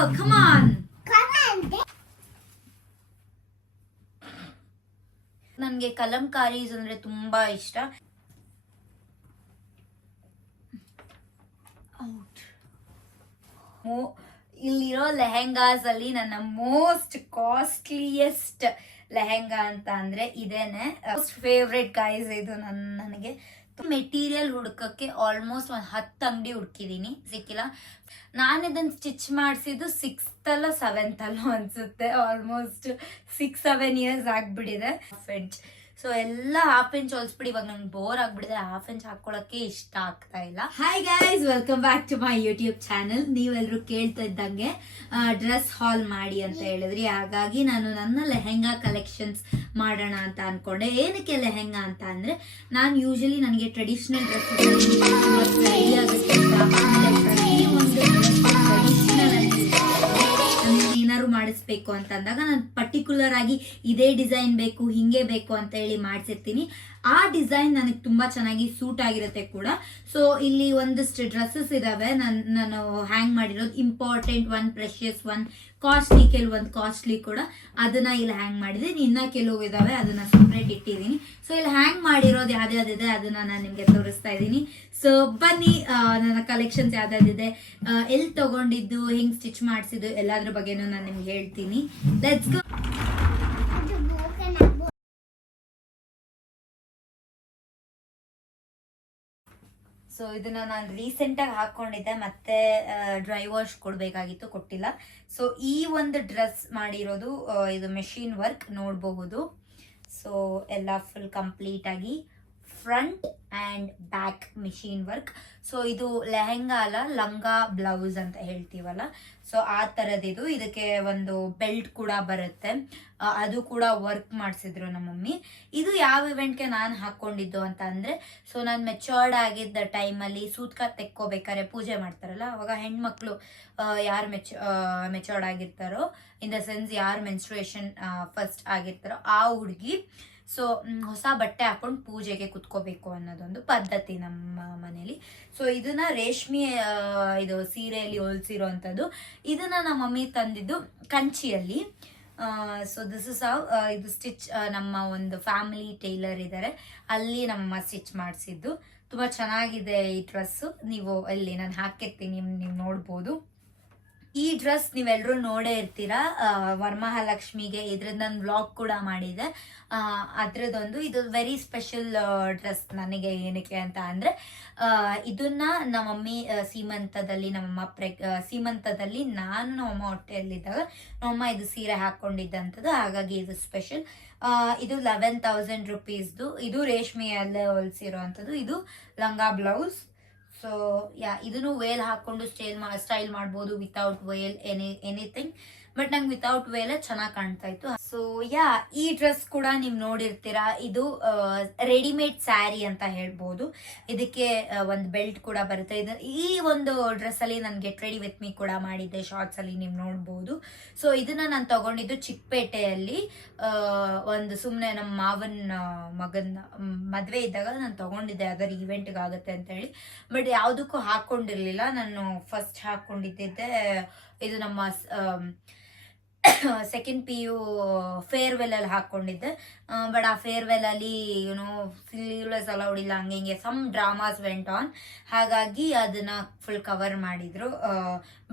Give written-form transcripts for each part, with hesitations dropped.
Come on. ನನಗೆ ಕಲಂಕಾರೀಸ್ ಅಂದ್ರೆ ತುಂಬಾ ಇಷ್ಟ. ಇಲ್ಲಿರೋ ಲೆಹೆಂಗಾಸ್ ಅಲ್ಲಿ ನನ್ನ ಮೋಸ್ಟ್ ಕಾಸ್ಟ್ಲಿಯೆಸ್ಟ್ ಲೆಹೆಂಗಾ ಅಂತ ಅಂದ್ರೆ ಇದೇನೆ. ಮೋಸ್ಟ್ ಫೇವ್ರೆಟ್ ಗೈಸ್ ಇದು ನನಗೆ. ಮೆಟೀರಿಯಲ್ ಹುಡ್ಕಕ್ಕೆ ಆಲ್ಮೋಸ್ಟ್ ಒಂದು 10 ಅಂಗಡಿ ಹುಡ್ಕಿದೀನಿ, ಸಿಕ್ಕಿಲ್ಲ. ನಾನು ಇದನ್ನ ಸ್ಟಿಚ್ ಮಾಡಿಸಿದ್ದು 6th ಅಲ್ಲೋ 7th ಅಲ್ಲೋ ಅನ್ಸುತ್ತೆ. ಆಲ್ಮೋಸ್ಟ್ 6-7 ಇಯರ್ಸ್ ಆಗ್ಬಿಟ್ಟಿದೆ. ಫ್ರೆಂಚ್ ಸೊ ಎಲ್ಲ ಹಾಫ್ ಇಂಚ್ ಹೊಲ್ಸ್ಬಿಡಿ. ಇವಾಗ ನಂಗೆ ಬೋರ್ ಆಗ್ಬಿಡಿದೆ, ಹಾಫ್ ಇಂಚ್ ಹಾಕೊಳಕ್ಕೆ ಇಷ್ಟ ಆಗ್ತಾ ಇಲ್ಲ. Hi guys, welcome back to my YouTube channel. ನೀವೆಲ್ಲರೂ ಕೇಳ್ತಾ ಇದ್ದಂಗೆ ಡ್ರೆಸ್ ಹಾಲ್ ಮಾಡಿ ಅಂತ ಹೇಳಿದ್ರಿ, ಹಾಗಾಗಿ ನಾನು ನನ್ನ ಲೆಹೆಂಗಾ ಕಲೆಕ್ಷನ್ಸ್ ಮಾಡೋಣ ಅಂತ ಅನ್ಕೊಂಡೆ. ಏನಕ್ಕೆ ಲೆಹೆಂಗಾ ಅಂತ ಅಂದ್ರೆ, ನಾನು ಯೂಶಲಿ ನನಗೆ ಟ್ರೆಡಿಷನಲ್ ಡ್ರೆಸ್ ರೆಡಿ ಆಗುತ್ತೆ, ಏನಾದ್ರು ಮಾಡಿಸ್ಬೇಕು ಅಂತ ಅಂದಾಗ ನಾನು ಪರ್ಟಿಕ್ಯುಲರ್ ಆಗಿ ಇದೇ ಡಿಸೈನ್ ಬೇಕು, ಹಿಂಗೆ ಬೇಕು ಅಂತ ಹೇಳಿ ಮಾಡಿಸಿರ್ತೀನಿ. ಆ ಡಿಸೈನ್ ನನಗೆ ತುಂಬಾ ಚೆನ್ನಾಗಿ ಸೂಟ್ ಆಗಿರುತ್ತೆ ಕೂಡ. ಸೊ ಇಲ್ಲಿ ಒಂದಷ್ಟು ಡ್ರೆಸ್ಸಸ್ ಇದಾವೆ ನಾನು ಹ್ಯಾಂಗ್ ಮಾಡಿರೋದು. Important one, precious one, costly, ಕೆಲವೊಂದು ಕಾಸ್ಟ್ಲಿ ಕೂಡ, ಅದನ್ನ ಇಲ್ಲಿ ಹ್ಯಾಂಗ್ ಮಾಡಿದ್ದೀನಿ. ಇನ್ನ ಕೆಲವು ಇದಾವೆ, ಅದನ್ನ ಸಪ್ರೇಟ್ ಇಟ್ಟಿದ್ದೀನಿ. ಸೊ ಇಲ್ಲಿ ಹ್ಯಾಂಗ್ ಮಾಡಿರೋದು ಯಾವ್ದಾವ್ದಿದೆ ಅದನ್ನ ನಾನು ನಿಮ್ಗೆ ತೋರಿಸ್ತಾ ಇದ್ದೀನಿ. ಸೊ ಬನ್ನಿ, ನನ್ನ ಕಲೆಕ್ಷನ್ಸ್ ಯಾವ್ದಾವ್ದಿದೆ, ಎಲ್ಲಿ ತಗೊಂಡಿದ್ದು, ಹೆಂಗ್ ಸ್ಟಿಚ್ ಮಾಡಿಸಿದ್ದು, ಎಲ್ಲಾದ್ರ ಬಗ್ಗೆನೂ ನಾನು ನಿಮ್ಗೆ ಹೇಳ್ತೀನಿ. Let's go. ಸೊ ಇದನ್ನ ನಾನು ರೀಸೆಂಟ್ ಆಗಿ ಹಾಕೊಂಡಿದ್ದೆ, ಮತ್ತೆ ಡ್ರೈ ವಾಶ್ ಕೊಡ್ಬೇಕಾಗಿತ್ತು, ಕೊಟ್ಟಿಲ್ಲ. ಸೊ ಈ ಒಂದು ಡ್ರೆಸ್ ಮಾಡಿರೋದು ಇದು ಮೆಷಿನ್ ವರ್ಕ್ ನೋಡಬಹುದು. ಸೊ ಎಲ್ಲ ಫುಲ್ ಕಂಪ್ಲೀಟ್ ಆಗಿ front and back machine work. So ಇದು ಲೆಹೆಂಗಾ ಅಲ್ಲ, ಲಂಗಾ ಬ್ಲೌಸ್ ಅಂತ ಹೇಳ್ತೀವಲ್ಲ, ಸೊ ಆ ತರದಿದು. ಇದಕ್ಕೆ ಒಂದು ಬೆಲ್ಟ್ ಕೂಡ ಬರುತ್ತೆ, ಅದು ಕೂಡ ವರ್ಕ್ ಮಾಡಿಸಿದ್ರು ನಮ್ಮ ಮಮ್ಮಿ. ಇದು ಯಾವ ಇವೆಂಟ್ಗೆ ನಾನು ಹಾಕೊಂಡಿದ್ದು ಅಂತ ಅಂದ್ರೆ, ಸೊ ನಾನು ಮೆಚೂರ್ಡ್ ಆಗಿದ್ದ ಟೈಮಲ್ಲಿ ಸೂತ್ಕ ತೆಕ್ಕೋಬೇಕಾದ್ರೆ ಪೂಜೆ ಮಾಡ್ತಾರಲ್ಲ, ಅವಾಗ ಹೆಣ್ಮಕ್ಳು ಯಾರು ಮೆಚೂರ್ಡ್ ಆಗಿರ್ತಾರೋ, ಇನ್ ದ ಸೆನ್ಸ್ ಯಾರು ಮೆನ್ಸ್ಟ್ರುಯೇಷನ್ ಫಸ್ಟ್ ಆಗಿರ್ತಾರೋ ಆ ಹುಡುಗಿ ಸೊ ಹೊಸ ಬಟ್ಟೆ ಹಾಕೊಂಡು ಪೂಜೆಗೆ ಕುತ್ಕೋಬೇಕು ಅನ್ನೋದೊಂದು ಪದ್ಧತಿ ನಮ್ಮ ಮನೇಲಿ. ಸೊ ಇದನ್ನ ರೇಷ್ಮೆ ಇದು ಸೀರೆಯಲ್ಲಿ ಹೊಲ್ಸಿರೋ ಅಂಥದ್ದು. ಇದನ್ನ ನಮ್ಮ ಮಮ್ಮಿ ತಂದಿದ್ದು ಕಂಚಿಯಲ್ಲಿ. ಸೊ ದಿಸ್ ಇಸ್ ಹೌ ಇದು ಸ್ಟಿಚ್. ನಮ್ಮ ಒಂದು ಫ್ಯಾಮಿಲಿ ಟೈಲರ್ ಇದ್ದಾರೆ, ಅಲ್ಲಿ ನಮ್ಮಮ್ಮ ಸ್ಟಿಚ್ ಮಾಡಿಸಿದ್ದು. ತುಂಬಾ ಚೆನ್ನಾಗಿದೆ ಈ ಡ್ರೆಸ್. ನೀವು ಅಲ್ಲಿ ನಾನು ಹಾಕಿರ್ತೀನಿ, ನೀವು ನೋಡ್ಬೋದು. ಈ ಡ್ರೆಸ್ ನೀವೆಲ್ಲರೂ ನೋಡೇ ಇರ್ತೀರಾ, ವರಮಹಾಲಕ್ಷ್ಮಿಗೆ ಇದ್ರದ್ದು ನಾನು ವ್ಲಾಗ್ ಕೂಡ ಮಾಡಿದೆ. ಅದ್ರದ್ದೊಂದು ಇದು ವೆರಿ ಸ್ಪೆಷಲ್ ಡ್ರೆಸ್ ನನಗೆ. ಏನಕ್ಕೆ ಅಂತ ಅಂದ್ರೆ, ಇದನ್ನ ನಮ್ಮಮ್ಮಿ ಸೀಮಂತದಲ್ಲಿ, ಸೀಮಂತದಲ್ಲಿ ನಾನು ನಮ್ಮಮ್ಮ ಹೊಟ್ಟೆಯಲ್ಲಿದ್ದಾಗ ನಮ್ಮಮ್ಮ ಇದು ಸೀರೆ ಹಾಕೊಂಡಿದ್ದಂಥದ್ದು, ಹಾಗಾಗಿ ಇದು ಸ್ಪೆಷಲ್. ಇದು 11,000 ರುಪೀಸ್ದು. ಇದು ರೇಷ್ಮೆಯಲ್ಲೇ ಹೊಲ್ಸಿರೋ ಅಂಥದ್ದು. ಇದು ಲಂಗಾ ಬ್ಲೌಸ್. ಸೊ ಇದನ್ನು ವೇಲ್ ಹಾಕೊಂಡು ಸ್ಟೈಲ್ ಮಾಡ್ಬೋದು, ವಿತೌಟ್ ವೇಲ್ ಎನಿಥಿಂಗ್. ಬಟ್ ನಂಗೆ ವಿತೌಟ್ ವೇಲ್ ಚೆನ್ನಾಗಿ ಕಾಣ್ತಾ ಇತ್ತು. ಸೊ ಈ ಡ್ರೆಸ್ ಕೂಡ ನೀವು ನೋಡಿರ್ತೀರಾ. ಇದು ರೆಡಿಮೇಡ್ ಸ್ಯಾರಿ ಅಂತ ಹೇಳ್ಬೋದು. ಇದಕ್ಕೆ ಒಂದು ಬೆಲ್ಟ್ ಕೂಡ ಬರುತ್ತೆ. ಈ ಒಂದು ಡ್ರೆಸ್ ಅಲ್ಲಿ ನಾನು ಗೆಟ್ ರೆಡಿ ವಿತ್ ಮೀ ಕೂಡ ಮಾಡಿದ್ದೆ, ಶಾರ್ಟ್ಸ್ ಅಲ್ಲಿ ನೀವು ನೋಡ್ಬೋದು. ಸೊ ಇದನ್ನ ನಾನು ತಗೊಂಡಿದ್ದು ಚಿಕ್ಕಪೇಟೆಯಲ್ಲಿ. ಒಂದು ಸುಮ್ಮನೆ ನಮ್ಮ ಮಾವನ ಮಗನ ಮದುವೆ ಇದ್ದಾಗ ನಾನು ತಗೊಂಡಿದ್ದೆ, ಅದರ ಇವೆಂಟ್ಗೆ ಆಗುತ್ತೆ ಅಂತ ಹೇಳಿ. ಬಟ್ ಯಾವುದಕ್ಕೂ ಹಾಕೊಂಡಿರ್ಲಿಲ್ಲ. ನಾನು ಫಸ್ಟ್ ಹಾಕೊಂಡಿದ್ದೆ ಇದು ನಮ್ಮ ಸೆಕೆಂಡ್ PU ಫೇರ್ವೆಲ್ ಅಲ್ಲಿ ಹಾಕೊಂಡಿದ್ದೆ. ಬಟ್ ಆ ಫೇರ್ವೆಲ್ ಅಲ್ಲಿ ಸ್ಲೀವ್ಲೆಸ್ ಎಲ್ಲ ಹೊಡಿಲ್ಲ, ಹಂಗೆ ಹಿಂಗೆ ಸಮ್ ಡ್ರಾಮಾಸ್ ವೆಂಟ್ ಆನ್, ಹಾಗಾಗಿ ಅದನ್ನ ಫುಲ್ ಕವರ್ ಮಾಡಿದ್ರು.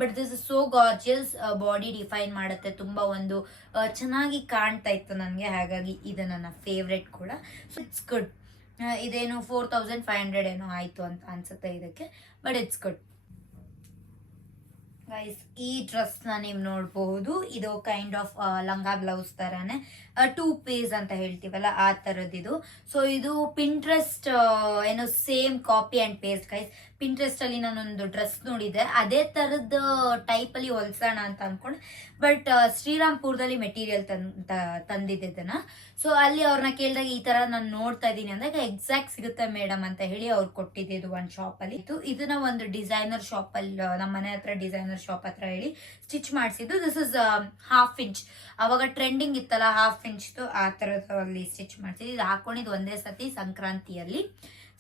But this is so gorgeous, body define ಮಾಡುತ್ತೆ, ತುಂಬಾ ಒಂದು ಚೆನ್ನಾಗಿ ಕಾಣ್ತಾ ಇತ್ತು ನನಗೆ, ಹಾಗಾಗಿ ಇದು ನನ್ನ ಫೇವ್ರೆಟ್ ಕೂಡ. So it's good. ಇದೇನು 4,500 ಏನೋ ಆಯ್ತು ಅಂತ ಅನ್ಸುತ್ತೆ ಇದಕ್ಕೆ, ಬಟ್ ಇಟ್ಸ್ ಗುಡ್ ಗೈಸ್. ಈ ಡ್ರೆಸ್ ನ ನೀವು ನೋಡಬಹುದು. ಇದು ಕೈಂಡ್ ಆಫ್ ಲಂಗಾ ಬ್ಲೌಸ್ ತರಾನೇ, 2 ಪೀಸ್ ಅಂತ ಹೇಳ್ತೀವಲ್ಲ ಆ ತರದಿದು. ಸೊ ಇದು ಪಿಂಟ್ರೆಸ್ಟ್ ಏನೋ same copy and paste guys. Pinterest ಅಲ್ಲಿ ನಾನೊಂದು ಡ್ರೆಸ್ ನೋಡಿದ್ದೆ, ಅದೇ ತರದ ಟೈಪ್ ಅಲ್ಲಿ ಹೊಲ್ಸೋಣ ಅಂತ ಅನ್ಕೊಂಡೆ. ಬಟ್ ಶ್ರೀರಾಮ್ಪುರದಲ್ಲಿ ಮೆಟೀರಿಯಲ್ ತಂದಿದ್ದನ್ನ. ಸೊ ಅಲ್ಲಿ ಅವ್ರನ್ನ ಕೇಳಿದಾಗ ಈ ತರ ನಾನು ನೋಡ್ತಾ ಇದ್ದೀನಿ ಅಂದಾಗ, ಎಕ್ಸಾಕ್ಟ್ ಸಿಗುತ್ತೆ ಮೇಡಮ್ ಅಂತ ಹೇಳಿ ಅವ್ರು ಕೊಟ್ಟಿದ್ದು ಒಂದು ಶಾಪ್ ಅಲ್ಲಿ. ಇದನ್ನ ಒಂದು ಡಿಸೈನರ್ ಶಾಪ್ ಅಲ್ಲಿ, ನಮ್ಮ ಮನೆ ಹತ್ರ ಡಿಸೈನರ್ ಶಾಪ್ ಹತ್ರ ಹೇಳಿ ಸ್ಟಿಚ್ ಮಾಡಿಸಿದ್ದು. This is 1/2 inch. ಅವಾಗ ಟ್ರೆಂಡಿಂಗ್ ಇತ್ತಲ್ಲ 1/2 ಇಂಚ್ದು, ಆ ತರದಲ್ಲಿ ಸ್ಟಿಚ್ ಮಾಡಿಸಿದ್ದು. ಇದು ಹಾಕೊಂಡಿದ್ದು ಒಂದೇ ಸತಿ ಸಂಕ್ರಾಂತಿಯಲ್ಲಿ.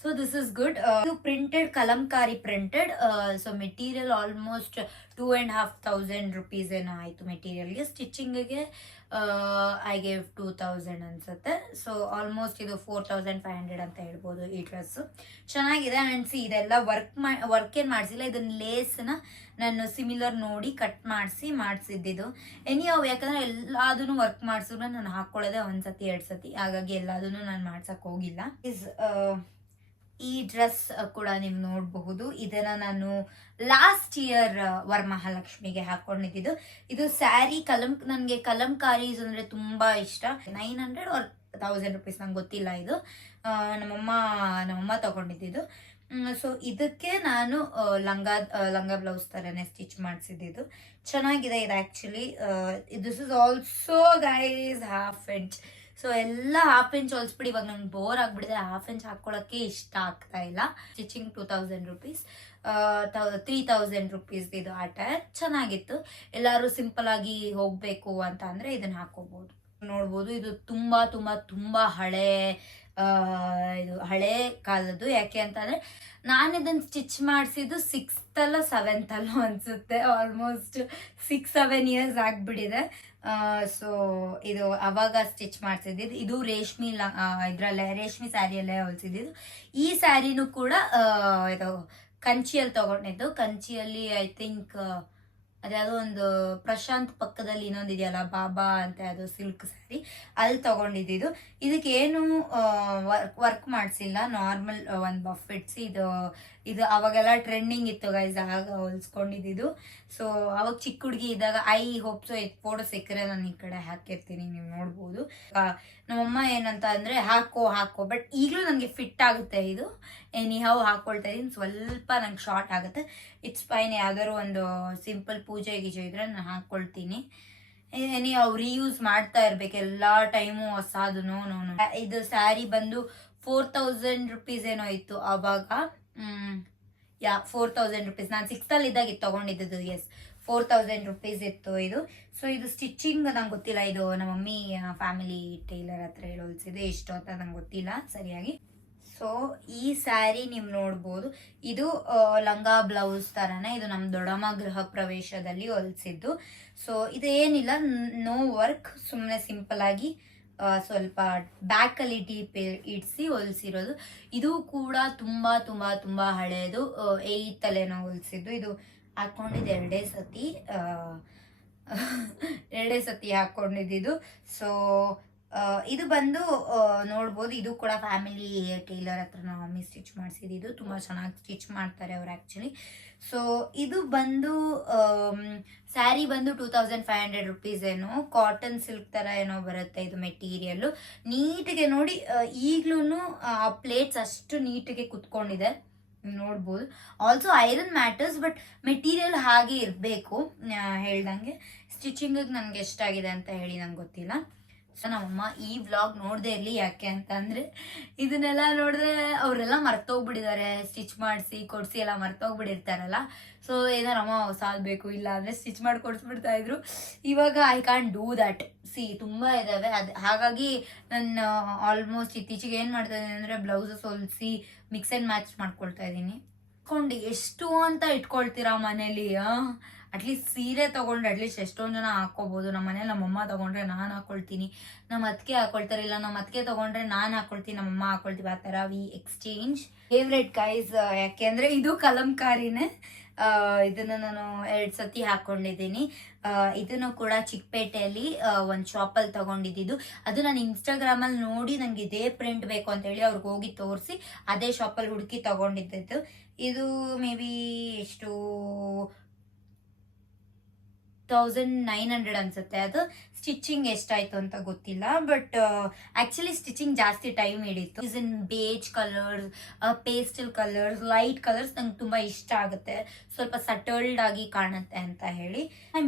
So this is good. ಇದು printed Kalamkari printed. So material almost 2,500 rupees ಏನೋ ಆಯಿತು ಮೆಟೀರಿಯಲ್ಗೆ. ಸ್ಟಿಚಿಂಗಿಗೆ ಐ ಗೇವ್ 2,000 ಅನ್ಸುತ್ತೆ. ಸೊ ಆಲ್ಮೋಸ್ಟ್ ಇದು 4,500 ಅಂತ ಹೇಳ್ಬೋದು ಈ ಡ್ರೆಸ್ಸು. ಚೆನ್ನಾಗಿದೆ. ಆ್ಯಂಡ್ ಸಿ ಇದೆಲ್ಲ ವರ್ಕ್ ಏನು ಮಾಡಿಸಿಲ್ಲ, ಇದನ್ನ ಲೇಸ್ನ ನಾನು ಸಿಮಿಲರ್ ನೋಡಿ ಕಟ್ ಮಾಡಿಸಿದ್ದು ಎನಿಯವ್. ಯಾಕಂದರೆ ಎಲ್ಲದೂ ವರ್ಕ್ ಮಾಡಿಸಿದ್ರೆ ನಾನು ಹಾಕ್ಕೊಳ್ಳೋದೆ 1 ಸತಿ 2 ಸತಿ, ಹಾಗಾಗಿ ಎಲ್ಲದನ್ನು ನಾನು ಮಾಡ್ಸಕ್ಕೆ ಹೋಗಿಲ್ಲ. ಈ ಡ್ರೆಸ್ ಕೂಡ ನೀವು ನೋಡಬಹುದು. ಇದನ್ನ ನಾನು ಲಾಸ್ಟ್ ಇಯರ್ ವರಮಹಾಲಕ್ಷ್ಮಿಗೆ ಹಾಕೊಂಡಿದ್ದು. ಇದು ಸ್ಯಾರಿ ನನಗೆ ಕಲಂಕಾರೀಸ್ ಅಂದ್ರೆ ತುಂಬಾ ಇಷ್ಟ. 900 or 1,000 rupees ನಂಗೆ ಗೊತ್ತಿಲ್ಲ. ಇದು ನಮ್ಮಮ್ಮ ತಗೊಂಡಿದ್ದು. ಸೊ ಇದಕ್ಕೆ ನಾನು ಲಂಗ ಬ್ಲೌಸ್ ತರನೇ ಸ್ಟಿಚ್ ಮಾಡಿಸಿದ್ದು. ಚೆನ್ನಾಗಿದೆ ಇದು actually. This is also guys half inch. So ಎಲ್ಲ ಹಾಫ್ ಇಂಚ್ ಹೊಲ್ಸ್ಬಿಡಿ. ಇವಾಗ ನಂಗೆ ಬೋರ್ ಆಗ್ಬಿಡಿದೆ, ಹಾಫ್ ಇಂಚ್ ಹಾಕೊಳ್ಳೋಕ್ಕೆ ಇಷ್ಟ ಆಗ್ತಾ ಇಲ್ಲ. ಸ್ಟಿಚಿಂಗ್ 2,000 rupees, 3,000 rupees ಇದು ಅಟೈರ್. ಚೆನ್ನಾಗಿತ್ತು. ಎಲ್ಲರೂ ಸಿಂಪಲ್ ಆಗಿ ಹೋಗ್ಬೇಕು ಅಂತ ಅಂದ್ರೆ ಇದನ್ನ ಹಾಕೋಬಹುದು. ನೋಡ್ಬೋದು ಇದು ತುಂಬಾ ತುಂಬಾ ತುಂಬಾ ಇದು ಹಳೆ ಕಾಲದ್ದು. ಯಾಕೆ ಅಂತಂದ್ರೆ ನಾನು ಇದನ್ನ ಸ್ಟಿಚ್ ಮಾಡಿಸಿದ್ದು 6th ಅಲ್ಲ 7th ಅಲ್ಲೋ ಅನ್ಸುತ್ತೆ. ಆಲ್ಮೋಸ್ಟ್ 6-7 years ಆಗ್ಬಿಟ್ಟಿದೆ. ಸೊ ಇದು ಅವಾಗ ಸ್ಟಿಚ್ ಮಾಡಿಸಿದ್ದು. ಇದು ರೇಷ್ಮೆ ರೇಷ್ಮೆ ಸ್ಯಾರಿಯಲ್ಲೇ ಹೊಲಿಸಿದ್ದು. ಈ ಸ್ಯಾರಿನೂ ಕೂಡ ಇದು ಕಂಚಿಯಲ್ಲಿ ತಗೊಂಡಿದ್ದು. ಕಂಚಿಯಲ್ಲಿ ಐ ಥಿಂಕ್ ಅದ್ಯಾವುದೋ ಒಂದು ಪ್ರಶಾಂತ್ ಪಕ್ಕದಲ್ಲಿ ಇನ್ನೊಂದು ಇದೆಯಲ್ಲ ಬಾಬಾ ಅಂತ, ಅದು ಸಿಲ್ಕ್ ಸ್ಯಾರಿ, ಅಲ್ಲಿ ತಗೊಂಡಿದ್ದು. ಇದಕ್ಕೇನು ವರ್ಕ್ ಮಾಡಿಸಿಲ್ಲ, ನಾರ್ಮಲ್ ಒಂದು ಬಫ್ ಇಟ್ಸಿ. ಇದು ಅವಾಗೆಲ್ಲ ಟ್ರೆಂಡಿಂಗ್ ಇತ್ತು ಗೈಸ್, ಆಗ ಹೊಲ್ಸ್ಕೊಂಡಿದ್ದು. ಸೊ ಅವಾಗ ಚಿಕ್ಕ ಹುಡುಗಿ ಇದ್ದಾಗ ಐ ಹೋಪ್ ಸೊ ಫೋಟೋ ಸಿಕ್ಕರೆ ನಾನು ಈ ಕಡೆ ಹಾಕಿರ್ತೀನಿ, ನೀವು ನೋಡ್ಬೋದು. ನಮ್ಮಮ್ಮ ಏನಂತ ಅಂದ್ರೆ ಹಾಕೋ ಬಟ್ ಈಗಲೂ ನನಗೆ ಫಿಟ್ ಆಗುತ್ತೆ. ಇದು ಎನಿಹೌ ಹಾಕೊಳ್ತಾ ಇದೀನಿ. ಸ್ವಲ್ಪ ನಂಗೆ ಶಾರ್ಟ್ ಆಗುತ್ತೆ, ಇಟ್ಸ್ ಫೈನ್. ಯಾವ್ದಾದ್ರು ಒಂದು ಸಿಂಪಲ್ ಪೂಜೆ ಗೀಜೆ ಇದ್ರೆ ನಾನು ಹಾಕೊಳ್ತೀನಿ. ಅವ್ರು ರೀಯೂಸ್ ಮಾಡ್ತಾ ಇರ್ಬೇಕು ಎಲ್ಲಾ ಟೈಮು ಹೊಸಾದು. ನೋ. ಇದು ಸ್ಯಾರಿ ಬಂದು 4,000 rupees ಏನೋ ಇತ್ತು ಅವಾಗ. 4,000 rupees. ನಾನು 6th ಅಲ್ಲಿ ಇದ್ದಾಗ ಇದು ತಗೊಂಡಿದ್ದು. ಎಸ್, 4,000 rupees ಇತ್ತು ಇದು. ಸೊ ಇದು ಸ್ಟಿಚಿಂಗ್ ನಂಗೆ ಗೊತ್ತಿಲ್ಲ. ಇದು ನಮ್ಮ ಮಮ್ಮಿ ಫ್ಯಾಮಿಲಿ ಟೈಲರ್ ಹತ್ರ ಹೇಳಿ ಹೊಲ್ಸಿದೆ. ಎಷ್ಟು ಅಂತ ನಂಗೆ ಗೊತ್ತಿಲ್ಲ ಸರಿಯಾಗಿ. ಸೊ ಈ ಸ್ಯಾರಿ ನೀವು ನೋಡ್ಬೋದು. ಇದು ಲಂಗ ಬ್ಲೌಸ್ ತರನೇ. ಇದು ನಮ್ಮ ದೊಡ್ಡಮ್ಮ ಗೃಹ ಪ್ರವೇಶದಲ್ಲಿ ಹೊಲ್ಸಿದ್ದು. ಸೊ ಇದೇನಿಲ್ಲ, ನೋ ವರ್ಕ್, ಸುಮ್ಮನೆ ಸಿಂಪಲ್ ಆಗಿ ಸ್ವಲ್ಪ ಬ್ಯಾಕಲ್ಲಿ ಡೀಪ್ ಇಡ್ಸಿ ಹೊಲ್ಸಿರೋದು. ಇದು ಕೂಡ ತುಂಬಾ ತುಂಬಾ ತುಂಬಾ ಹಳೆಯದು. 8th ಅಲ್ಲೇನೋ ಹೊಲ್ಸಿದ್ದು. ಇದು ಹಾಕೊಂಡಿದ್ದು 2 ಸತಿ ಹಾಕೊಂಡಿದ್ದು. ಸೊ ಇದು ಬಂದು ನೋಡ್ಬೋದು. ಇದು ಕೂಡ ಫ್ಯಾಮಿಲಿ ಟೈಲರ್ ಹತ್ರ ನಾವು ಮಮ್ಮಿ ಸ್ಟಿಚ್ ಮಾಡಿಸಿದ್ದು. ತುಂಬ ಚೆನ್ನಾಗಿ ಸ್ಟಿಚ್ ಮಾಡ್ತಾರೆ ಅವ್ರು ಆ್ಯಕ್ಚುಲಿ. ಸೊ ಇದು ಬಂದು ಸ್ಯಾರಿ ಬಂದು 2,500 rupees ಏನೋ. ಕಾಟನ್ ಸಿಲ್ಕ್ ಥರ ಏನೋ ಬರುತ್ತೆ ಇದು ಮೆಟೀರಿಯಲ್ಲು. ನೀಟಿಗೆ ನೋಡಿ, ಈಗ್ಲೂ ಆ ಪ್ಲೇಟ್ಸ್ ಅಷ್ಟು ನೀಟಿಗೆ ಕುತ್ಕೊಂಡಿದೆ, ನೋಡ್ಬೋದು. Also iron matters, but material ಹಾಗೆ ಇರಬೇಕು. ಹೇಳ್ದಂಗೆ ಸ್ಟಿಚಿಂಗಿಗೆ ನನಗೆ ಎಷ್ಟಾಗಿದೆ ಅಂತ ಹೇಳಿ ನಂಗೆ ಗೊತ್ತಿಲ್ಲ. ಸೊ ನಮ್ಮಮ್ಮ ಈ ವ್ಲಾಗ್ ನೋಡದೆ ಇರಲಿ. ಯಾಕೆ ಅಂತ ಅಂದರೆ ಇದನ್ನೆಲ್ಲ ನೋಡಿದ್ರೆ ಅವರೆಲ್ಲ ಮರ್ತೋಗ್ಬಿಟ್ಟಿದ್ದಾರೆ. ಸ್ಟಿಚ್ ಮಾಡಿಸಿ ಕೊಡಿಸಿ ಎಲ್ಲ ಮರ್ತೋಗ್ಬಿಟ್ಟಿರ್ತಾರಲ್ಲ. ಸೊ ಏನಾರಮ್ಮ ಹೊಸಾದ್ ಬೇಕು, ಇಲ್ಲ ಅಂದರೆ ಸ್ಟಿಚ್ ಮಾಡಿ ಕೊಡಿಸ್ಬಿಡ್ತಾ ಇದ್ರು. ಇವಾಗ ಐ ಕ್ಯಾನ್ ಡೂ ದ್ಯಾಟ್. ತುಂಬ ಇದ್ದಾವೆ. ಹಾಗಾಗಿ ನಾನು ಆಲ್ಮೋಸ್ಟ್ ಇತ್ತೀಚೆಗೆ ಏನು ಮಾಡ್ತಾ ಇದ್ದೀನಿ ಅಂದರೆ ಬ್ಲೌಸಸ್ ಹೊಲಿಸಿ ಮಿಕ್ಸ್ ಆ್ಯಂಡ್ ಮ್ಯಾಚ್ ಮಾಡ್ಕೊಳ್ತಾ ಇದ್ದೀನಿ. ಎಷ್ಟು ಅಂತ ಇಟ್ಕೊಳ್ತೀರಾ ಮನೇಲಿ? ಅಟ್ಲೀಸ್ಟ್ ಸೀರೆ ತೊಗೊಂಡ್ರೆ ಅಟ್ಲೀಸ್ಟ್ ಎಷ್ಟೊಂದು ಜನ ಹಾಕ್ಕೋಬೋದು. ನಮ್ಮ ಮನೇಲಿ ನಮ್ಮಮ್ಮ ತೊಗೊಂಡ್ರೆ ನಾನು ಹಾಕ್ಕೊಳ್ತೀನಿ, ನಮ್ಮ ಅತ್ತಿಗೆ ಹಾಕ್ಕೊಳ್ತಾರೆ, ಇಲ್ಲ ನಮ್ಮ ಅತ್ತಿಗೆ ತೊಗೊಂಡ್ರೆ ನಾನು ಹಾಕ್ಕೊಳ್ತೀನಿ, ನಮ್ಮಮ್ಮ ಹಾಕ್ಕೊಳ್ತೀವಿ. ಆ ಥರ ವಿ ಎಕ್ಸ್ಚೇಂಜ್. Favourite guys. ಯಾಕೆಂದರೆ ಇದು ಕಲಂಕಾರಿನೇ. ಇದನ್ನು ನಾನು 2 ಸತಿ ಹಾಕ್ಕೊಂಡಿದ್ದೀನಿ. ಇದನ್ನು ಕೂಡ ಚಿಕ್ಕಪೇಟೆಯಲ್ಲಿ ಒಂದು ಶಾಪಲ್ಲಿ ತೊಗೊಂಡಿದ್ದು. ಅದು ನಾನು ಇನ್ಸ್ಟಾಗ್ರಾಮಲ್ಲಿ ನೋಡಿ ನನಗೆ ಇದೇ ಪ್ರಿಂಟ್ ಬೇಕು ಅಂತ ಹೇಳಿ ಅವ್ರಿಗೆ ಹೋಗಿ ತೋರಿಸಿ ಅದೇ ಶಾಪಲ್ಲಿ ಹುಡುಕಿ ತೊಗೊಂಡಿದ್ದು. ಇದು ಮೇ ಬಿ ಎಷ್ಟು 1,900 ಅನ್ಸುತ್ತೆ. ಅದು ಸ್ಟಿಚಿಂಗ್ ಎಷ್ಟಾಯ್ತು ಅಂತ ಗೊತ್ತಿಲ್ಲ, ಬಟ್ ಆಕ್ಚುಲಿ ಸ್ಟಿಚಿಂಗ್ ಜಾಸ್ತಿ ಟೈಮ್ ಹಿಡಿತು. Is in beige colours, pastel colours, light colours ನಂಗೆ ತುಂಬ ಇಷ್ಟ ಆಗುತ್ತೆ. ಸ್ವಲ್ಪ ಸಟಲ್ಡ್ ಆಗಿ ಕಾಣುತ್ತೆ ಅಂತ ಹೇಳಿ. ಮೈ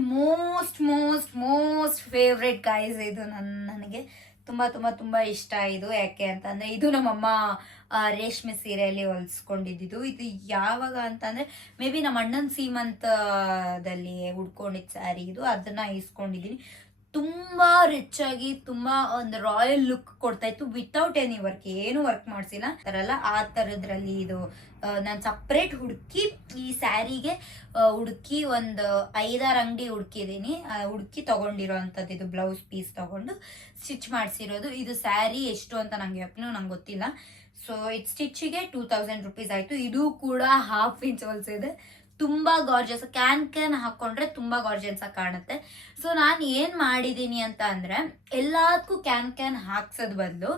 ಮೋಸ್ಟ್ ಫೇವ್ರೆಟ್ ಗೈಸ್. ಇದು ನನಗೆ ತುಂಬ ತುಂಬ ತುಂಬ ಇಷ್ಟ ಇದು. ಯಾಕೆ ಅಂತಂದರೆ ಇದು ನಮ್ಮಮ್ಮ ರೇಷ್ಮೆ ಸೀರೆಯಲ್ಲಿ ಹೊಲಿಸ್ಕೊಂಡಿದ್ದು. ಇದು ಯಾವಾಗ ಅಂತಂದರೆ ಮೇ ಬಿ ನಮ್ಮ ಅಣ್ಣನ ಸೀಮಂತದಲ್ಲಿ ಉಡ್ಕೊಂಡಿದ್ದು ಸ್ಯಾರಿ ಇದು. ಅದನ್ನು ಇಸ್ಕೊಂಡಿದ್ದೀನಿ. ತುಂಬ ರಿಚ್ ಆಗಿ ತುಂಬ ಒಂದು ರಾಯಲ್ ಲುಕ್ ಕೊಡ್ತಾ ಇತ್ತು ವಿತೌಟ್ ಎನಿ ವರ್ಕ್, ಏನು ವರ್ಕ್ ಮಾಡಿಸಿಲ್ಲ ತರಲ್ಲ ಆ ಥರದ್ರಲ್ಲಿ. ಇದು ನಾನು ಸಪ್ರೇಟ್ ಹುಡುಕಿ ಈ ಸ್ಯಾರಿಗೆ ಹುಡುಕಿ ಒಂದು 5-6 ಅಂಗಡಿ ಹುಡುಕಿದ್ದೀನಿ, ಹುಡುಕಿ ತೊಗೊಂಡಿರೋ ಅಂಥದ್ದು. ಇದು ಬ್ಲೌಸ್ ಪೀಸ್ ತೊಗೊಂಡು ಸ್ಟಿಚ್ ಮಾಡಿಸಿರೋದು. ಇದು ಸ್ಯಾರಿ ಎಷ್ಟು ಅಂತ ನಂಗೆ ಗೊತ್ತಿಲ್ಲ. ಸೊ ಇದು ಸ್ಟಿಚ್ಚಿಗೆ 2000 ರುಪೀಸ್ ಆಯಿತು. ಇದು ಕೂಡ 1/2 ಇಂಚ್ ಹೊಲ್ಸಿದೆ. ತುಂಬಾ ಗಾರ್ಜಸ್, ಕ್ಯಾನ್ ಹಾಕೊಂಡ್ರೆ ತುಂಬಾ ಗಾರ್ಜನ್ಸ್ ಆಗಿ ಕಾಣುತ್ತೆ. ಸೊ ನಾನು ಏನ್ ಮಾಡಿದೀನಿ ಅಂತ ಅಂದ್ರೆ ಎಲ್ಲದಕ್ಕೂ ಕ್ಯಾನ್ ಹಾಕ್ಸೋದ್ ಬದಲು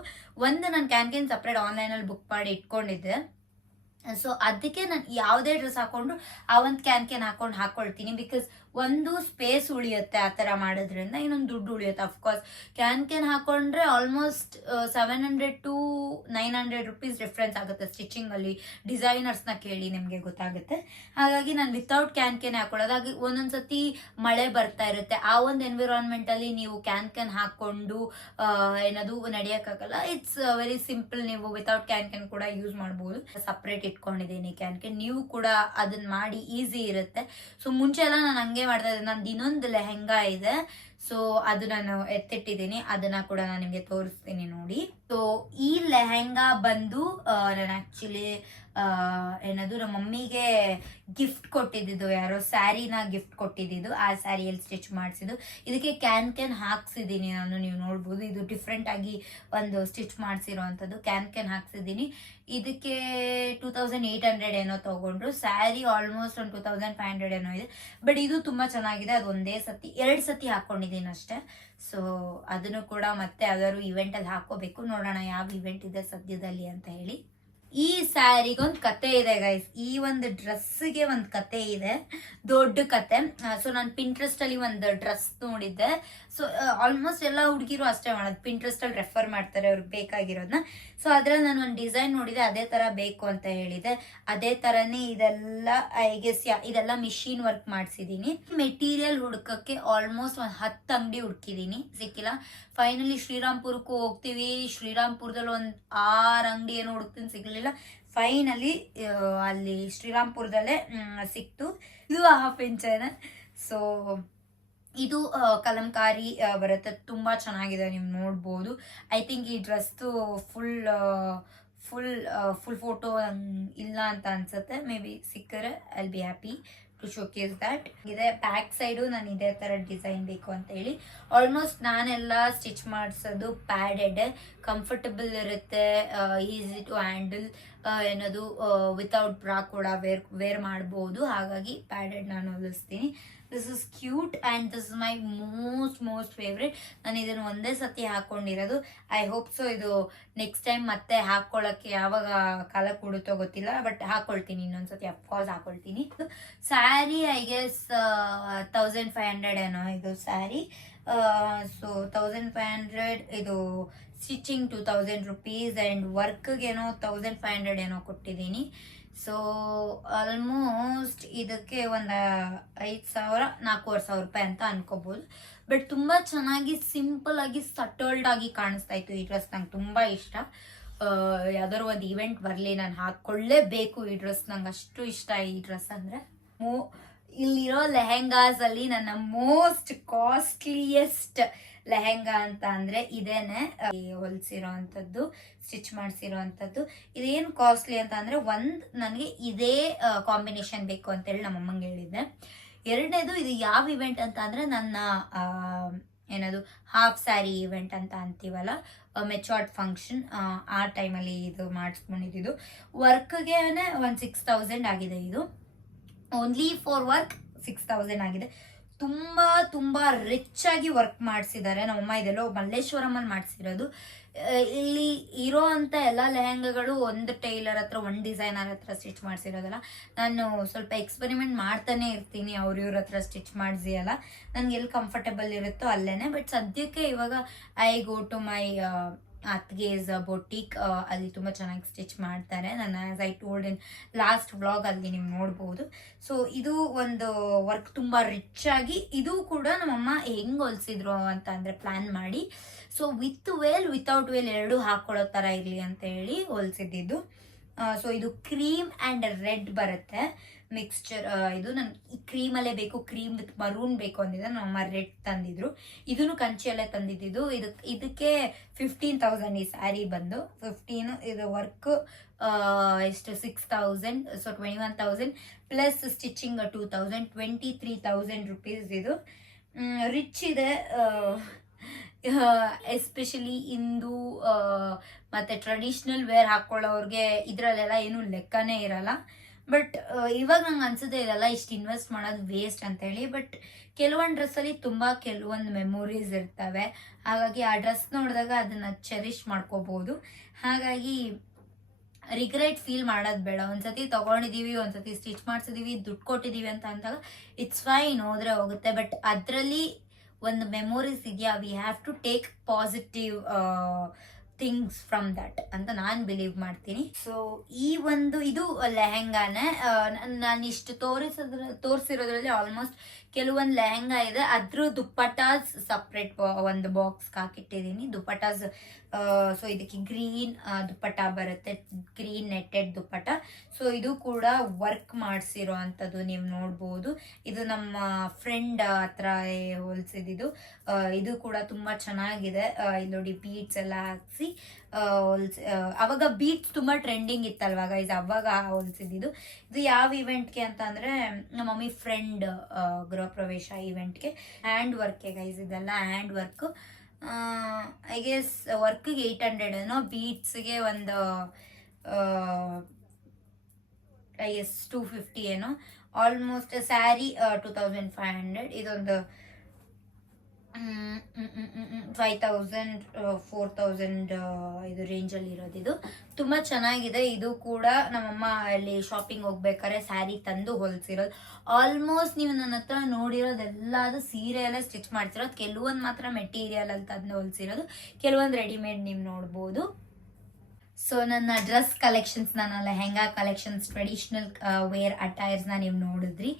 ನಾನು ಕ್ಯಾನ್ ಸಪ್ರೇಟ್ ಆನ್ಲೈನಲ್ಲಿ ಬುಕ್ ಮಾಡಿ ಇಟ್ಕೊಂಡಿದ್ದೆ. ಸೊ ಅದಕ್ಕೆ ನಾನು ಯಾವುದೇ ಡ್ರೆಸ್ ಹಾಕೊಂಡು ಆ ಒಂದು ಕ್ಯಾನ್ ಹಾಕೊಳ್ತೀನಿ. ಬಿಕಾಸ್ ಒಂದು ಸ್ಪೇಸ್ ಉಳಿಯುತ್ತೆ ಆ ಥರ ಮಾಡೋದ್ರಿಂದ, ಇನ್ನೊಂದು ದುಡ್ಡು ಉಳಿಯುತ್ತೆ. ಅಫ್ಕೋರ್ಸ್ ಕ್ಯಾನ್ ಹಾಕೊಂಡ್ರೆ ಆಲ್ಮೋಸ್ಟ್ 700 to 900 ರುಪೀಸ್ ಡಿಫ್ರೆನ್ಸ್ ಆಗುತ್ತೆ ಸ್ಟಿಚಿಂಗಲ್ಲಿ. ಡಿಸೈನರ್ಸ್ನ ಕೇಳಿ ನಿಮಗೆ ಗೊತ್ತಾಗುತ್ತೆ. ಹಾಗಾಗಿ ನಾನು ವಿತೌಟ್ ಕ್ಯಾನ್ ಹಾಕೊಳ್ಳೋದು. ಹಾಗೆ ಒಂದೊಂದ್ಸತಿ ಮಳೆ ಬರ್ತಾ ಇರುತ್ತೆ, ಆ ಒಂದು ಎನ್ವಿರಾನ್ಮೆಂಟಲ್ಲಿ ನೀವು ಕ್ಯಾನ್ ಹಾಕೊಂಡು ಏನದು ನಡೆಯೋಕ್ಕಾಗಲ್ಲ. ಇಟ್ಸ್ ವೆರಿ ಸಿಂಪಲ್, ನೀವು ವಿತೌಟ್ ಕ್ಯಾನ್ ಕೂಡ ಯೂಸ್ ಮಾಡ್ಬೋದು. ಸಪ್ರೇಟ್ ಇಟ್ಕೊಂಡಿದ್ದೀನಿ ಕ್ಯಾನ್. ನೀವು ಕೂಡ ಅದನ್ನ ಮಾಡಿ, ಈಸಿ ಇರುತ್ತೆ. ಸೊ ಮುಂಚೆ ಎಲ್ಲ ನಾನು ಹಂಗೆ ಮಾಡ್ತಾ ಇದ್ದೆ. ನಂದು ಇನ್ನೊಂದು ಲೆಹೆಂಗಾ ಇದೆ, ಸೊ ಅದು ನಾನು ಎತ್ತಿಟ್ಟಿದ್ದೀನಿ, ಅದನ್ನ ಕೂಡ ನಾನು ನಿಮಗೆ ತೋರಿಸ್ತೀನಿ ನೋಡಿ. ಸೊ ಈ ಲೆಹೆಂಗಾ ಬಂದು ನಾನು ಆಕ್ಚುಲಿ ಏನದು ನಮ್ಮ ಮಮ್ಮಿಗೆ ಗಿಫ್ಟ್ ಕೊಟ್ಟಿದ್ದು, ಯಾರೋ ಸ್ಯಾರಿನ ಗಿಫ್ಟ್ ಕೊಟ್ಟಿದ್ದು, ಆ ಸ್ಯಾರಿಯಲ್ಲಿ ಸ್ಟಿಚ್ ಮಾಡಿಸಿದ್ದು. ಇದಕ್ಕೆ ಕ್ಯಾನ್ ಹಾಕ್ಸಿದ್ದೀನಿ ನಾನು, ನೀವು ನೋಡ್ಬೋದು. ಇದು ಡಿಫ್ರೆಂಟ್ ಆಗಿ ಒಂದು ಸ್ಟಿಚ್ ಮಾಡಿಸಿರೋ ಅಂಥದ್ದು. ಕ್ಯಾನ್ ಹಾಕ್ಸಿದ್ದೀನಿ. ಇದಕ್ಕೆ 2800 ಏನೋ ತಗೊಂಡ್ರು. ಸ್ಯಾರಿ ಆಲ್ಮೋಸ್ಟ್ ಒಂದು 2500 ಏನೋ ಇದೆ. ಬಟ್ ಇದು ತುಂಬಾ ಚೆನ್ನಾಗಿದೆ. ಅದು 2 ಸತಿ ಹಾಕೊಂಡಿದ್ದೀನಿ ಅಷ್ಟೇ. ಸೊ ಅದನ್ನು ಕೂಡ ಮತ್ತೆ ಯಾವ್ದಾದ್ರು ಇವೆಂಟಲ್ಲಿ ಹಾಕೋಬೇಕು. ನೋಡೋಣ ಯಾವ ಇವೆಂಟ್ ಇದೆ ಸದ್ಯದಲ್ಲಿ ಅಂತ ಹೇಳಿ. ಈ ಸ್ಯಾರಿಗೊಂದು ಕತೆ ಇದೆ ಗೈಸ್. ಈ ಒಂದು ಡ್ರೆಸ್ಗೆ ಒಂದು ಕತೆ ಇದೆ, ದೊಡ್ಡ ಕತೆ. ಸೊ ನಾನು ಪಿಂಟ್ರೆಸ್ಟ್ ಅಲ್ಲಿ ಒಂದು ಡ್ರೆಸ್ ನೋಡಿದ್ದೆ. ಸೊ ಆಲ್ಮೋಸ್ಟ್ ಎಲ್ಲ ಹುಡುಗಿರು ಅಷ್ಟೇ ಮಾಡೋದು, ಪಿಂಟ್ರೆಸ್ಟ್ ಅಲ್ಲಿ ರೆಫರ್ ಮಾಡ್ತಾರೆ ಅವ್ರಿಗೆ ಬೇಕಾಗಿರೋದನ್ನ. ಸೊ ಅದ್ರಲ್ಲಿ ನಾನು ಒಂದು ಡಿಸೈನ್ ನೋಡಿದೆ, ಅದೇ ತರ ಬೇಕು ಅಂತ ಹೇಳಿದೆ. ಅದೇ ತರನೇ ಇದೆಲ್ಲ ಇದೆಲ್ಲ ಮಿಷಿನ್ ವರ್ಕ್ ಮಾಡಿಸಿದೀನಿ. ಮೆಟೀರಿಯಲ್ ಹುಡುಕಕ್ಕೆ ಆಲ್ಮೋಸ್ಟ್ ಒಂದು 10 ಅಂಗಡಿ ಹುಡುಕಿದೀನಿ, ಸಿಕ್ಕಿಲ್ಲ. ಫೈನಲಿ ಶ್ರೀರಾಮ್ಪುರಕ್ಕೂ ಹೋಗ್ತೀವಿ. ಶ್ರೀರಾಮ್ಪುರದಲ್ಲಿ ಒಂದು 6 ಅಂಗಡಿ ಏನೋ ಹುಡುಕ್ತೀನಿ, ಸಿಗ್ಲಿಲ್ಲ. ಫೈನಲಿ ಅಲ್ಲಿ ಶ್ರೀರಾಮ್ಪುರದಲ್ಲೇ ಸಿಕ್ತು. ಇದು 1/2 ಇಂಚ್. ಸೊ ಇದು ಕಲಂಕಾರಿ ಬರುತ್ತೆ, ತುಂಬಾ ಚೆನ್ನಾಗಿದೆ, ನೀವು ನೋಡ್ಬೋದು. ಐ ಥಿಂಕ್ ಈ ಡ್ರೆಸ್ದು ಫುಲ್ ಫೋಟೋ ಇಲ್ಲ ಅಂತ ಅನ್ಸುತ್ತೆ. ಮೇ ಬಿ ಸಿಕ್ಕರೆ I will be happy to showcase that. ಇದೆ ಬ್ಯಾಕ್ ಸೈಡು ನಾನು ಇದೇ ಥರ ಡಿಸೈನ್ ಬೇಕು ಅಂತ ಹೇಳಿ. ಆಲ್ಮೋಸ್ಟ್ ನಾನೆಲ್ಲ ಸ್ಟಿಚ್ ಮಾಡಿಸೋದು ಪ್ಯಾಡೆಡ್, ಕಂಫರ್ಟಬಲ್ ಇರುತ್ತೆ, ಈಸಿ ಟು ಹ್ಯಾಂಡಲ್, ಏನದು ವಿತೌಟ್ ಬ್ರಾ ಕೂಡ ವೇರ್ ಮಾಡ್ಬೋದು. ಹಾಗಾಗಿ ಪ್ಯಾಡೆಡ್ ನಾನು ಹೊಲಿಸ್ತೀನಿ. This is cute and this is my most favourite. ನಾನು ಇದನ್ನು ಒಂದೇ ಸತಿ ಹಾಕೊಂಡಿರೋದು. ಐ ಹೋಪ್ ಸೊ ಇದು ನೆಕ್ಸ್ಟ್ ಟೈಮ್ ಮತ್ತೆ ಹಾಕೊಳ್ಳೋಕ್ಕೆ ಯಾವಾಗ ಕಾಲ ಕೊಡುತ್ತೋ ಗೊತ್ತಿಲ್ಲ, ಬಟ್ ಹಾಕೊಳ್ತೀನಿ ಇನ್ನೊಂದ್ಸತಿ, ಅಫ್ಕೋರ್ಸ್ ಹಾಕೊಳ್ತೀನಿ. ಸ್ಯಾರಿ ಐ ಗೆಸ್ 1500 ಏನೋ ಇದು ಸ್ಯಾರಿ. ಸೊ 1500, ಇದು ಸ್ಟಿಚಿಂಗ್ 2000 ರುಪೀಸ್ ಆ್ಯಂಡ್ ವರ್ಕ್ಗೇನೋ 1500 ಏನೋ ಕೊಟ್ಟಿದ್ದೀನಿ. ಸೊ ಆಲ್ಮೋಸ್ಟ್ ಇದಕ್ಕೆ ಒಂದು 5000-4500 ರೂಪಾಯಿ ಅಂತ ಅನ್ಕೋಬಹುದು. ಬಟ್ ತುಂಬಾ ಚೆನ್ನಾಗಿ ಸಿಂಪಲ್ ಆಗಿ ಸಟಲ್ಡ್ ಆಗಿ ಕಾಣಿಸ್ತಾ ಇತ್ತು ಈ ಡ್ರೆಸ್. ನಂಗೆ ತುಂಬಾ ಇಷ್ಟ. ಯಾವ್ದಾದ್ರು ಒಂದು ಇವೆಂಟ್ ಬರಲಿ ನಾನು ಹಾಕೊಳ್ಳೇಬೇಕು ಈ ಡ್ರೆಸ್. ನಂಗೆ ಅಷ್ಟು ಇಷ್ಟ ಈ ಡ್ರೆಸ್ ಅಂದ್ರೆ. ಇಲ್ಲಿರೋ ಲೆಹೆಂಗಾಸ್ ಅಲ್ಲಿ ನನ್ನ ಮೋಸ್ಟ್ ಕಾಸ್ಟ್ಲಿಯೆಸ್ಟ್ ಲೆಹೆಂಗಾ ಅಂತ ಅಂದ್ರೆ ಇದೇನೆ, ಹೊಲ್ಸಿರೋ ಅಂಥದ್ದು, ಸ್ಟಿಚ್ ಮಾಡಿಸಿರೋ ಅಂಥದ್ದು. ಇದೇನು ಕಾಸ್ಟ್ಲಿ ಅಂತ ಅಂದ್ರೆ, ನನಗೆ ಇದೇ ಕಾಂಬಿನೇಷನ್ ಬೇಕು ಅಂತ ಹೇಳಿ ನಮ್ಮಮ್ಮಂಗೆ ಹೇಳಿದ್ದೆ. ಎರಡನೇದು, ಇದು ಯಾವ ಇವೆಂಟ್ ಅಂತ ಅಂದ್ರೆ ನನ್ನ ಏನದು ಹಾಫ್ ಸ್ಯಾರಿ ಇವೆಂಟ್ ಅಂತ ಅಂತೀವಲ್ಲ, ಮೆಚೋರ್ಡ್ ಫಂಕ್ಷನ್, ಆ ಟೈಮಲ್ಲಿ ಇದು ಮಾಡಿಸ್ಕೊಂಡಿದ್ದು. ವರ್ಕ್ಗೆ ಒಂದು 6000 ಆಗಿದೆ. ಇದು ಓನ್ಲಿ ಫಾರ್ ವರ್ಕ್ 6000 ಆಗಿದೆ. ತುಂಬಾ ರಿಚ್ ಆಗಿ ವರ್ಕ್ ಮಾಡಿಸಿದ್ದಾರೆ ನಮ್ಮಮ್ಮ. ಇದೆಲ್ಲೋ ಮಲ್ಲೇಶ್ವರಮಲ್ಲಿ ಮಾಡಿಸಿರೋದು. ಇಲ್ಲಿ ಇರೋ ಅಂತ ಎಲ್ಲ ಲೆಹೆಂಗಾಗಳು ಒಂದು ಟೈಲರ್ ಹತ್ರ, ಒಂದು ಡಿಸೈನರ್ ಹತ್ರ ಸ್ಟಿಚ್ ಮಾಡಿಸಿರೋದಲ್ಲ. ನಾನು ಸ್ವಲ್ಪ ಎಕ್ಸ್ಪೆರಿಮೆಂಟ್ ಮಾಡ್ತಾನೆ ಇರ್ತೀನಿ ಇವ್ರ ಹತ್ರ ಸ್ಟಿಚ್ ಮಾಡಿಸಿ ಅಲ್ಲ, ನನ್ಗೆ ಎಲ್ಲಿ ಕಂಫರ್ಟಬಲ್ ಇರುತ್ತೋ ಅಲ್ಲೇನೆ. ಬಟ್ ಸದ್ಯಕ್ಕೆ ಇವಾಗ ಐ ಗೋ ಟು ಮೈ ಅತ್ಗೇಸ್ ಬೊಟಿಕ್, ಅಲ್ಲಿ ತುಂಬ ಚೆನ್ನಾಗಿ ಸ್ಟಿಚ್ ಮಾಡ್ತಾರೆ. ನಾನು as I told in last vlog ಅಲ್ಲಿ ನೀವು ನೋಡ್ಬೋದು. ಸೊ ಇದು ಒಂದು ವರ್ಕ್ ತುಂಬ ರಿಚ್ ಆಗಿ, ಇದು ಕೂಡ ನಮ್ಮಮ್ಮ ಹೆಂಗೆ ಹೊಲಿಸಿದ್ರು ಅಂತ ಅಂದರೆ ಪ್ಲ್ಯಾನ್ ಮಾಡಿ, so with veil without veil ಎರಡೂ ಹಾಕೊಳ್ಳೋ ಥರ ಇರಲಿ ಅಂತ ಹೇಳಿ ಹೊಲಿಸಿದ್ದು. ಸೊ ಇದು ಕ್ರೀಮ್ ಆ್ಯಂಡ್ ರೆಡ್ ಬರುತ್ತೆ. ಮಿಕ್ಸ್ಚರ್. ಇದು ನನ್ ಕ್ರೀಮಲ್ಲೇ ಬೇಕು, ಕ್ರೀಮ್ ವಿತ್ ಮರೂನ್ ಬೇಕು ಅಂದಿದ್ದೆ, ನಮ್ಮಮ್ಮ ರೆಡ್ ತಂದಿದ್ರು. ಇದನ್ನು ಕಂಚಿಯಲ್ಲೇ ತಂದಿದ್ದು. ಇದಕ್ಕೆ 15,000 ಈ ಸ್ಯಾರಿ ಬಂದು 15. ಇದು ವರ್ಕ್ ಎಷ್ಟು 6,000, ಸೊ 21,000 ಪ್ಲಸ್ ಸ್ಟಿಚಿಂಗ್ 2,000, 23,000 ರುಪೀಸ್. ಇದು ರಿಚ್ ಇದೆ. ಎಸ್ಪೆಷಲಿ ಇಂದು ಮತ್ತೆ ಟ್ರೆಡಿಷ್ನಲ್ ವೇರ್ ಹಾಕೊಳ್ಳೋರ್ಗೆ ಇದ್ರಲ್ಲೆಲ್ಲ ಏನು ಲೆಕ್ಕನೇ ಇರಲ್ಲ. ಬಟ್ ಇವಾಗ ನಂಗೆ ಅನ್ಸುತ್ತೆ ಇದೆಲ್ಲ ಇಷ್ಟು ಇನ್ವೆಸ್ಟ್ ಮಾಡೋದು ವೇಸ್ಟ್ ಅಂತ ಹೇಳಿ. ಬಟ್ ಕೆಲವೊಂದು ಡ್ರೆಸ್ಸಲ್ಲಿ ಕೆಲವೊಂದು ಮೆಮೊರೀಸ್ ಇರ್ತವೆ. ಹಾಗಾಗಿ ಆ ಡ್ರೆಸ್ ನೋಡಿದಾಗ ಅದನ್ನ ಚೆರಿಶ್ ಮಾಡ್ಕೋಬಹುದು. ಹಾಗಾಗಿ ರಿಗ್ರೆಟ್ ಫೀಲ್ ಮಾಡೋದು ಬೇಡ. ಒಂದ್ಸತಿ ತಗೊಂಡಿದೀವಿ, ಒಂದ್ಸತಿ ಸ್ಟಿಚ್ ಮಾಡ್ಸಿದೀವಿ, ದುಡ್ಡು ಕೊಟ್ಟಿದೀವಿ ಅಂತ ಅಂದಾಗ ಇಟ್ಸ್ ಫೈನ್, ಹೋದ್ರೆ ಹೋಗುತ್ತೆ. ಬಟ್ ಅದರಲ್ಲಿ ಒಂದು ಮೆಮೊರೀಸ್ ಇದೆಯಾ, we have to take positive things from that ಅಂತ ನಾನು ಬಿಲೀವ್ ಮಾಡ್ತೀನಿ. ಸೊ ಇದು ಲೆಹೆಂಗಾನೆ. ನಾನು ಇಷ್ಟು ತೋರಿಸಿರೋದ್ರಲ್ಲಿ ಆಲ್ಮೋಸ್ಟ್ ಕೆಲವೊಂದು ಲೆಹೆಂಗಾ ಇದೆ, ಅದ್ರ ದುಪ್ಪಟಾಸ್ ಸಪ್ರೇಟ್ ಒಂದು ಬಾಕ್ಸ್ ಹಾಕಿಟ್ಟಿದ್ದೀನಿ. ದುಪ್ಪಟಾಸ್, ಸೊ ಇದಕ್ಕೆ ಗ್ರೀನ್ ದುಪ್ಪಟ ಬರುತ್ತೆ, ಗ್ರೀನ್ ನೆಟ್ಟೆಡ್ ದುಪ್ಪಟ. ಸೊ ಇದು ಕೂಡ ವರ್ಕ್ ಮಾಡಿಸಿರೋ ಅಂಥದ್ದು ನೀವು ನೋಡ್ಬೋದು. ಇದು ನಮ್ಮ ಫ್ರೆಂಡ್ ಹತ್ರ ಹೊಲ್ಸಿದ್ದು. ಇದು ಕೂಡ ತುಂಬಾ ಚೆನ್ನಾಗಿದೆ. ಇಲ್ಲಿ ನೋಡಿ ಬೀಟ್ಸ್ ಎಲ್ಲ ಹಾಕ್ಸಿ ಅವಾಗ ಬೀಟ್ಸ್ ತುಂಬಾ ಟ್ರೆಂಡಿಂಗ್ ಇತ್ತಲ್ವಾ ಗೈಸ್, ಅವಾಗ ಹೊಲ್ಸಿದ್ದು. ಇದು ಯಾವ ಇವೆಂಟ್ಗೆ ಅಂತ ಅಂದ್ರೆ ನಮ್ಮ ಮಮ್ಮಿ ಫ್ರೆಂಡ್ ಗೃಹ ಪ್ರವೇಶ ಇವೆಂಟ್ಗೆ. ಹ್ಯಾಂಡ್ ವರ್ಕ್ಗೆ ಗೈಸ್, ಇದೆಲ್ಲ ಹ್ಯಾಂಡ್ ವರ್ಕ್. ಐ ಗೆಸ್ ವರ್ಕ್ಗೆ 800 ಏನೋ, ಬೀಟ್ಸ್ಗೆ ಒಂದು ಐ ಗೆಸ್ 250 ಏನೋ. ಆಲ್ಮೋಸ್ಟ್ ಸ್ಯಾರಿ 2,500. ಇದೊಂದು 5,000 4,000 ಇದು ರೇಂಜಲ್ಲಿ ಇರೋದು. ಇದು ತುಂಬಾ ಚೆನ್ನಾಗಿದೆ. ಇದು ಕೂಡ ನಮ್ಮಮ್ಮ ಅಲ್ಲಿ ಶಾಪಿಂಗ್ ಹೋಗ್ಬೇಕಾದ್ರೆ ಸ್ಯಾರಿ ತಂದು ಹೊಲ್ಸಿರೋದು. ಆಲ್ಮೋಸ್ಟ್ ನೀವು ನನ್ನ ಹತ್ರ ನೋಡಿರೋದೆಲ್ಲದು ಸೀರೆ ಎಲ್ಲ ಸ್ಟಿಚ್ ಮಾಡ್ತಿರೋದು, ಕೆಲವೊಂದು ಮಾತ್ರ ಮೆಟೀರಿಯಲ್ ಅಲ್ಲಿ ತಂದು ಹೊಲ್ಸಿರೋದು, ಕೆಲವೊಂದು ರೆಡಿಮೇಡ್ ನೀವು ನೋಡ್ಬೋದು. ಸೊ ನನ್ನ ಡ್ರೆಸ್ ಕಲೆಕ್ಷನ್ಸ್, ನನ್ನ ಲೆಹೆಂಗಾ ಕಲೆಕ್ಷನ್ಸ್, ಟ್ರೆಡಿಷನಲ್ ವೇರ್ ಅಟೈರ್ಸ್ನ ನೀವು ನೋಡಿದ್ರಿ.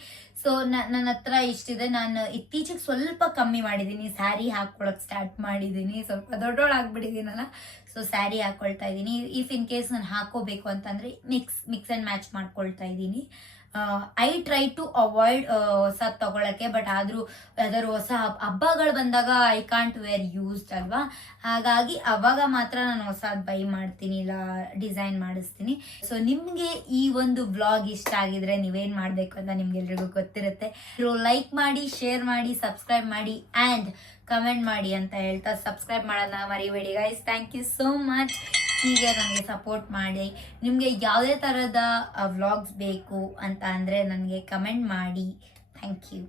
ಸೊ ನನ್ನ ಹತ್ರ ಇಷ್ಟಿದೆ. ನಾನು ಇತ್ತೀಚೆಗೆ ಸ್ವಲ್ಪ ಕಮ್ಮಿ ಮಾಡಿದ್ದೀನಿ, ಸ್ಯಾರಿ ಹಾಕ್ಕೊಳಕ್ ಸ್ಟಾರ್ಟ್ ಮಾಡಿದ್ದೀನಿ. ಸ್ವಲ್ಪ ದೊಡ್ಡೋಳಾಗ್ಬಿಟ್ಟಿದ್ದೀನಲ್ಲ, ಸೊ ಸ್ಯಾರಿ ಹಾಕೊಳ್ತಾ ಇದ್ದೀನಿ. ಇಫ್ ಇನ್ ಕೇಸ್ ನಾನು ಹಾಕೋಬೇಕು ಅಂತಂದ್ರೆ ಮಿಕ್ಸ್ ಅಂಡ್ ಮ್ಯಾಚ್ ಮಾಡ್ಕೊಳ್ತಾ ಇದ್ದೀನಿ. ಐ ಟ್ರೈ ಟು ಅವಾಯ್ಡ್ ಹೊಸದು ತಗೊಳಕ್ಕೆ. ಬಟ್ ಆದ್ರೂ ಯಾವ್ದಾದ್ರು ಹೊಸ ಹಬ್ಬಗಳು ಬಂದಾಗ ಐ ಕಾಂಟ್ ವೇರ್ ಯೂಸ್ಡ್ ಅಲ್ವಾ, ಹಾಗಾಗಿ ಅವಾಗ ಮಾತ್ರ ನಾನು ಹೊಸದು ಬೈ ಮಾಡ್ತೀನಿ, ಇಲ್ಲ ಡಿಸೈನ್ ಮಾಡಿಸ್ತೀನಿ. ಸೊ ನಿಮ್ಗೆ ಈ ಒಂದು ವ್ಲಾಗ್ ಇಷ್ಟ ಆಗಿದ್ರೆ ನೀವೇನ್ ಮಾಡ್ಬೇಕು ಅಂತ ನಿಮ್ಗೆಲ್ರಿಗೂ ಗೊತ್ತಿರುತ್ತೆ. ಲೈಕ್ ಮಾಡಿ, ಶೇರ್ ಮಾಡಿ, ಸಬ್ಸ್ಕ್ರೈಬ್ ಮಾಡಿ ಅಂಡ್ ಕಮೆಂಟ್ ಮಾಡಿ ಅಂತ ಹೇಳ್ತಾ ಸಬ್ಸ್ಕ್ರೈಬ್ ಮಾಡೋದನ್ನ ಮರಿಬೇಡಿ guys. Thank you so much. ಹೀಗೆ ನನಗೆ ಸಪೋರ್ಟ್ ಮಾಡಿ. ನಿಮಗೆ ಯಾವುದೇ ಥರದ ವ್ಲಾಗ್ಸ್ ಬೇಕು ಅಂತ ಅಂದರೆ ನನಗೆ ಕಮೆಂಟ್ ಮಾಡಿ. Thank you.